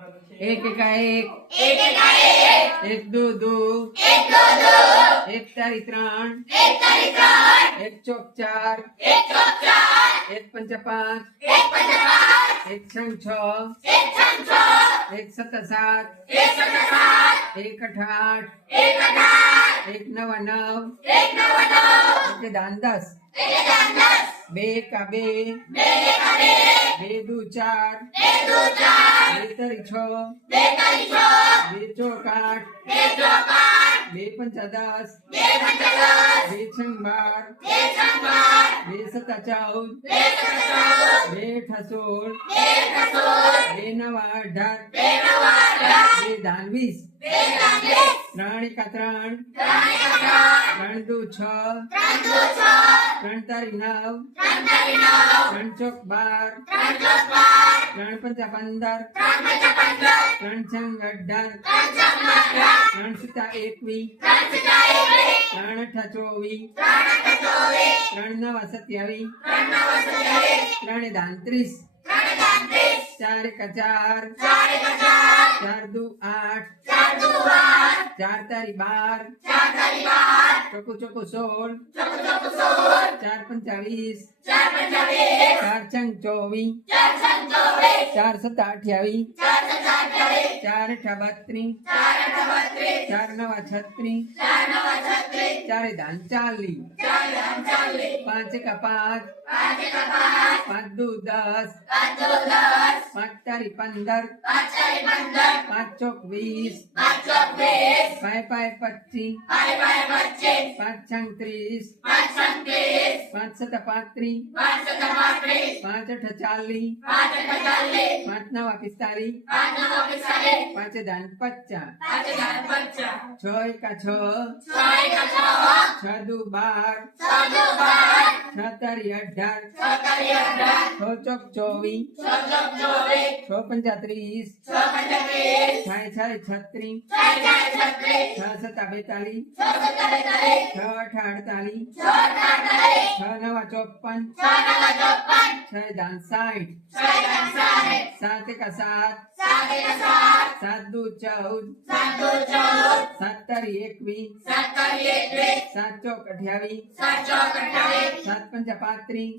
एक एका एक दो दो एक तारी त्रण एक चौक चार एक पंच पांच एक छंग छ एक सत सात एक अठ आठ एक नव नव एक दान दस बे का बे दू चार बे तरी छ बे चौक आठ बे पंचा दस बे छंग बार बे सता चौद बे अठा सोल बे नवा अठार बे दान 20 त्रण एका त्रण त्रण दू छ त्रण तारी नव त्रण चौक 12 त्रण पंचा 15 त्रण छंग 18 त्रण सता 21 त्रण अठा 24 त्रण नवा 27 त्रण दान 30 चार एका चार चार दू 8 चार तारी 12 चौको चौको 16 चार पंचा 20 चार छंग 24 चार सता 28 चार अठा 32 चार नवा 36 चार दान 40 पांच एका 5 पांच दू 10 पांच तारी 15 पांच चौक 20 पाय 25 पांच छंग 30 पांच सता 35 पांच अठा 40 पांच नवा 45 पांच दान 50 छ एका 6 छ दू 12 छ तारी 18 छ चौक 24 छ पंचा 30 छाय 36 छ सता 42 छ अठा 48 छ नवा 54 छ दान 60 सात एका 7 सात दू 14 सात तारी 21 सात चौक 28 सात पंचा 35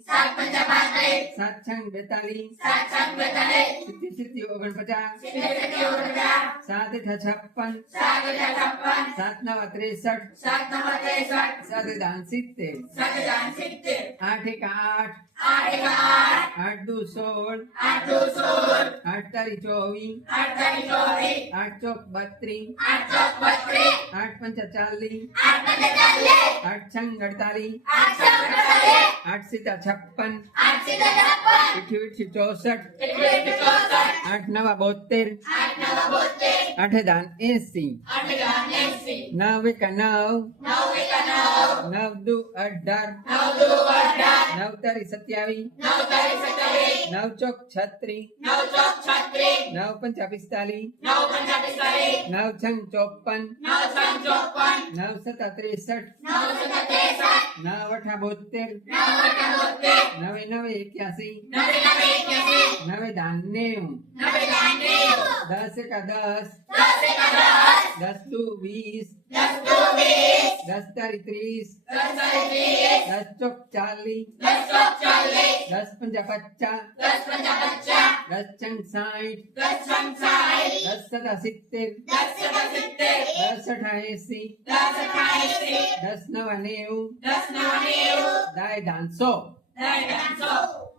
सात छंग 42 सित्ती 49 सात अठा 56 सात नवा 63 सात दान 70 आठ एका 8 आठ दू 16 आठ तारी 24 आठ चौक 32 आठ पंचा 40 आठ छंग 48 आठ सीता 56 इठी 64 आठ नवा 72 आठ दान 80 नव एका 9 नव दू 18 नव तारी 27 नव चौक 36 नव पंचा 45 नव छंग 54 नव सता 63 नव अठा 72 नवे नवे 81 नवे दान 90 10 एका 10 10 दू 20 10 तारी 30 10 चौक 40 10 पंचा 50 10 छंग 60 10 सता 70 10 अठा 80 10 नवा 90 दाय दान 100